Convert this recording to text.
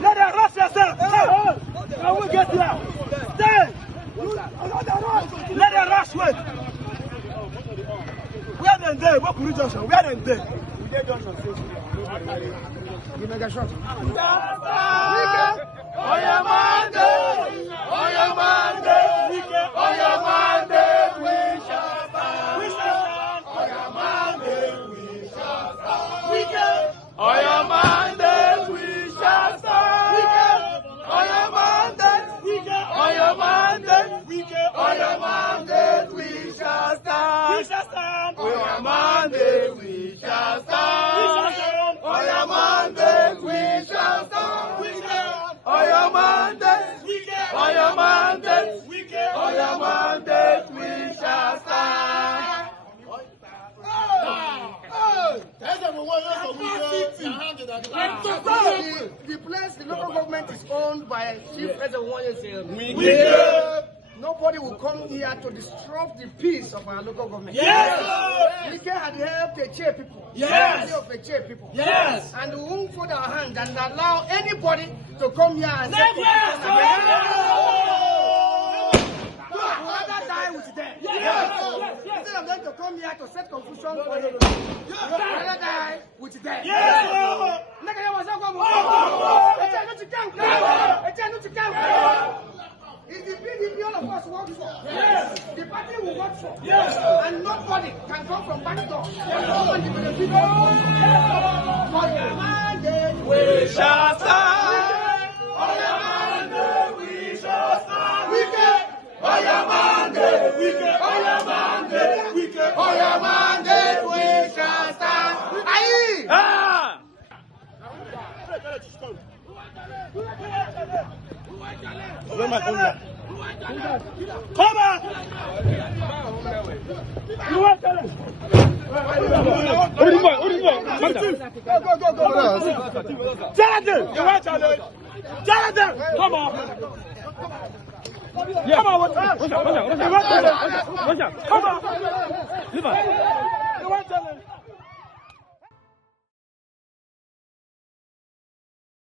Let them rush yourself. I will get here. Stay. Let them rush. Wait. Where them there? What Kuru Junction? Where them there? You make a shot. The place, the local government is owned by Chief Wike. Nobody will come here to disrupt the peace of our local government. Yes! Wike had helped the Etche people. Yes! Of the Etche people. Yes! And we won't put our hand and allow anybody to come here and say, die with them. Yes! Instead of them to come here to set confusion for you, rather die with them. Yes! It's the PDP all of us work for. Yes. The party will work for. Yes. And nobody can come from back door. We shall stand. On your mandate, we shall stand. On your mandate, we shall stand. Aye. Ah. Come on! You want to Come on! Come on!